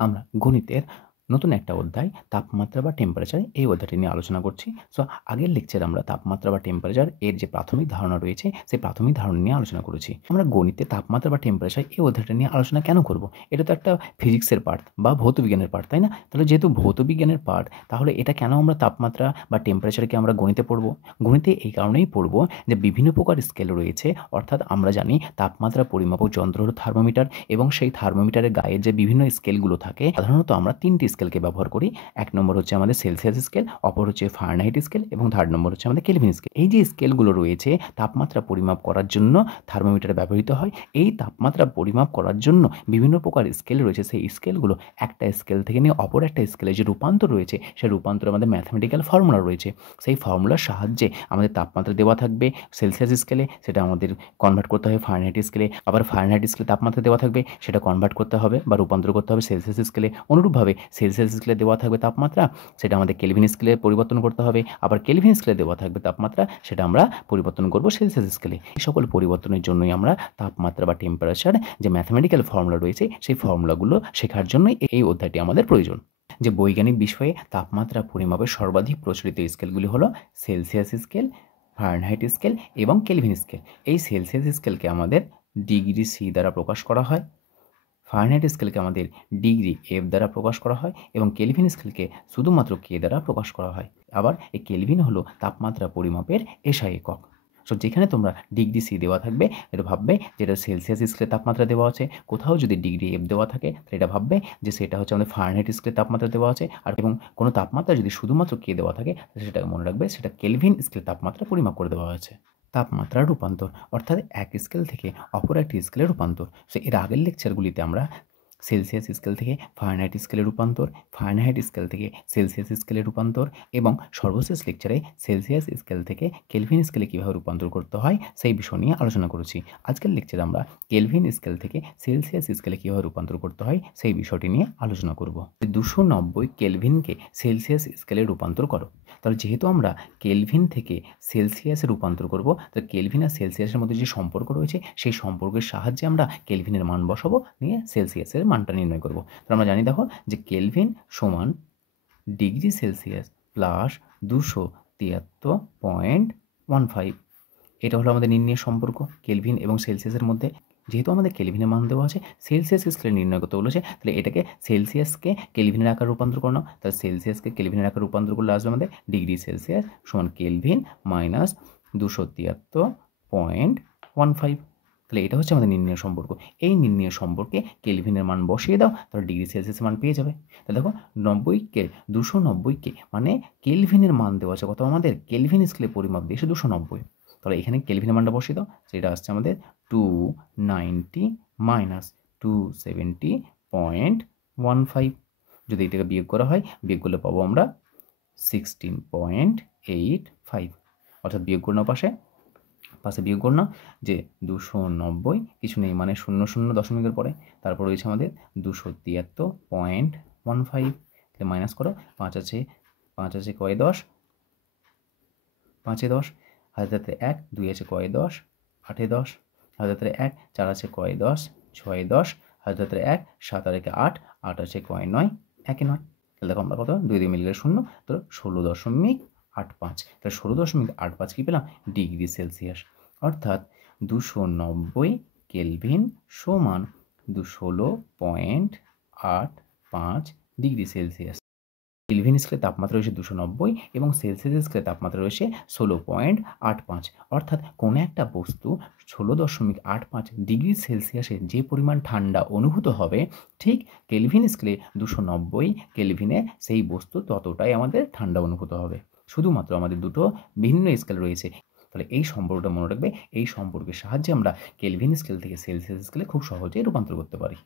আমরা গণিতের নতুন একটা অধ্যায় তাপমাত্রা বা টেম্পারেচার এই অধ্যায়টি নিয়ে আলোচনা করছি। সো আগের লেকচারে আমরা তাপমাত্রা বা টেম্পারেচার এর যে প্রাথমিক ধারণা রয়েছে সেই প্রাথমিক ধারণা নিয়ে আলোচনা করেছি। আমরা গণিতে তাপমাত্রা বা টেম্পারেচার এই অধ্যায়টা নিয়ে আলোচনা কেন করব? এটা তো একটা ফিজিক্সের পার্ট বা ভৌতবিজ্ঞানের পার্ট, তাই না? তাহলে যেহেতু ভৌতবিজ্ঞানের পার্ট, তাহলে এটা কেন আমরা তাপমাত্রা বা টেম্পারেচারকে আমরা গণিতে পড়ব? গণিতে এই কারণেই পড়ব যে বিভিন্ন প্রকার স্কেল রয়েছে। অর্থাৎ আমরা জানি তাপমাত্রা পরিমাপক যন্ত্র হলো থার্মোমিটার, এবং সেই থার্মোমিটারের গায়ে যে বিভিন্ন স্কেলগুলো থাকে, সাধারণত আমরা ৩টি স্কেলকে ব্যবহার করি। ১ নম্বর হচ্ছে আমাদের সেলসিয়াস স্কেল, অপর হচ্ছে ফারেনহাইট স্কেল এবং থার্ড নম্বর হচ্ছে আমাদের কেলভিন স্কেল। এই যে স্কেলগুলো রয়েছে তাপমাত্রা পরিমাপ করার জন্য থার্মোমিটারে ব্যবহৃত হয়। এই তাপমাত্রা পরিমাপ করার জন্য বিভিন্ন প্রকার স্কেল রয়েছে। সেই স্কেলগুলো একটা স্কেল থেকে নিয়ে অপর একটা স্কেলে যে রূপান্তর রয়েছে, সেই রূপান্তরে আমাদের ম্যাথমেটিক্যাল ফর্মুলা রয়েছে। সেই ফর্মুলার সাহায্যে আমাদের তাপমাত্রা দেওয়া থাকবে সেলসিয়াস স্কেলে, সেটা আমাদের কনভার্ট করতে হবে ফারেনহাইট স্কেলে। আবার ফারেনহাইট স্কেলে তাপমাত্রা দেওয়া থাকবে, সেটা কনভার্ট করতে হবে বা রূপান্তর করতে হবে সেলসিয়াস স্কেলে। অনুরূপভাবে সেলসিয়াস স্কেলে দেওয়া থাকবে তাপমাত্রা, সেটা আমাদের কেলভিন স্কেলে পরিবর্তন করতে হবে। আবার কেলভিন স্কেলে দেওয়া থাকবে তাপমাত্রা, সেটা আমরা পরিবর্তন করব সেলসিয়াস স্কেলে। এই সকল পরিবর্তনের জন্যই আমরা তাপমাত্রা বা টেম্পারেচার যে ম্যাথমেটিক্যাল ফর্মুলা রয়েছে সেই ফর্মুলাগুলো শেখার জন্যই এই অধ্যায়টি আমাদের প্রয়োজন। যে বৈজ্ঞানিক বিষয়ে তাপমাত্রা পরিমাপের সর্বাধিক প্রচলিত স্কেলগুলি হলো সেলসিয়াস স্কেল, ফারেনহাইট স্কেল এবং কেলভিন স্কেল। এই সেলসিয়াস স্কেলকে আমাদের ডিগ্রি সি দ্বারা প্রকাশ করা হয়, ফারেনহাইট স্কেলকে আমাদের ডিগ্রি এফ দ্বারা প্রকাশ করা হয় এবং কেলভিন স্কেলকে শুধুমাত্র কে দ্বারা প্রকাশ করা হয়। আবার এই কেলভিন হলো তাপমাত্রা পরিমাপের এসআই একক। সো যেখানে তোমরা ডিগ্রি সি দেওয়া থাকবে, এটা ভাববে যেটা সেলসিয়াস স্কেলে তাপমাত্রা দেওয়া আছে। কোথাও যদি ডিগ্রি এফ দেওয়া থাকে তাহলে এটা ভাববে যে সেটা হচ্ছে আমাদের ফারেনহাইট স্কেলে তাপমাত্রা দেওয়া আছে। আর এবং কোনো তাপমাত্রা যদি শুধুমাত্র কে দেওয়া থাকে সেটাকে মনে রাখবে সেটা কেলভিন স্কেলে তাপমাত্রা পরিমাপ করে দেওয়া হয়েছে। তাপমাত্রার রূপান্তর অর্থাৎ এক স্কেল থেকে অপর একটি স্কেলে রূপান্তর। সো এর আগের লেকচারগুলিতে আমরা সেলসিয়াস স্কেল থেকে ফারেনহাইট স্কেলে রূপান্তর, ফারেনহাইট স্কেল থেকে সেলসিয়াস স্কেলে রূপান্তর এবং সর্বশেষ লেকচারে সেলসিয়াস স্কেল থেকে কেলভিন স্কেলে কীভাবে রূপান্তর করতে হয় সেই বিষয় নিয়ে আলোচনা করেছি। আজকের লেকচারে আমরা কেলভিন স্কেল থেকে সেলসিয়াস স্কেলে কীভাবে রূপান্তর করতে হয় সেই বিষয়টি নিয়ে আলোচনা করব। 290 কেলভিনকে সেলসিয়াস স্কেলে রূপান্তর করো। তাহলে যেহেতু আমরা কেলভিন থেকে সেলসিয়াসে রূপান্তর করব, তো কেলভিন আর সেলসিয়াসের মধ্যে যে সম্পর্ক রয়েছে সেই সম্পর্কের সাহায্যে আমরা কেলভিনের মান বসাবো, নিয়ে সেলসিয়াসের মানটা নির্ণয় করব। তো আমরা জানি দেখো যে কেলভিন সমান ডিগ্রি সেলসিয়াস প্লাস 273.15। এটা হলো আমাদের নির্ণয়ের সম্পর্ক কেলভিন এবং সেলসিয়াসের মধ্যে। যেহেতু আমাদের কেলভিনের মান দেওয়া আছে, সেলসিয়াস স্কেলে নির্ণয় করতে বলেছে, তাহলে এটাকে সেলসিয়াসকে কেলভিনের আকারে রূপান্তর করানো। তাহলে সেলসিয়াসকে কেলভিনের আকারে রূপান্তর করলে আসবে আমাদের ডিগ্রি সেলসিয়াস সমান কেলভিন মাইনাস 273.15। তাহলে এটা হচ্ছে আমাদের নির্ণয় সম্পর্ক। এই নির্ণয় সম্পর্কে কেলভিনের মান বসিয়ে দাও, তাহলে ডিগ্রি সেলসিয়াসের মান পেয়ে যাবে। তাহলে দেখো 290কে মানে কেলভিনের মান দেওয়া আছে কত আমাদের, কেলভিন স্কেলে পরিমাপ দিয়েছে 290। তাহলে এখানে কেলভিনের মানটা বসিয়ে দাও, সেটা আসছে আমাদের 290 মাইনাস 270.15। যদি এটাকে বিয়োগ করা হয়, বিয়োগ করলে পাবো আমরা 16.85। অর্থাৎ বিয়োগ করুন পাশে বিয়োগ করুন না, যে 290 কিছু নেই মানে 00 দশমিকের পরে, তারপর রয়েছে আমাদের 273.15। তাহলে মাইনাস করো, 5 আছে কয় 10, 5-এ 10, হাতে 1, 2 আছে কয় 10, 8-এ 10, হাতে 1, 4 আছে কয় 10, 6-এ 10, হাতে 1, 7 আর 8, 8 আছে কয় 9, 1-এ 9। তাহলে দেখো আমরা কত 2 দিয়ে মিলে 0, তো 16.85। তাহলে 16.85 কি পেলাম, ডিগ্রি সেলসিয়াস। অর্থাৎ 290 কেলভিন সমান 16.85 ডিগ্রি সেলসিয়াস। কেলভিন স্কেলে তাপমাত্রা রয়েছে 290 এবং সেলসিয়াস স্কেলে তাপমাত্রা রয়েছে 16.85। অর্থাৎ কোনো একটা বস্তু 16.85 ডিগ্রি সেলসিয়াসে যে পরিমাণ ঠান্ডা অনুভূত হবে, ঠিক কেলভিন স্কেলে 290 কেলভিনে সেই বস্তু ততটাই আমাদের ঠান্ডা অনুভূত হবে। শুধুমাত্র আমাদের দুটো ভিন্ন স্কেল রয়েছে। তাহলে এই সম্পর্কটা মনে রাখবে, এই সম্পর্কের সাহায্যে আমরা কেলভিন স্কেল থেকে সেলসিয়াস স্কেলে খুব সহজেই রূপান্তর করতে পারি।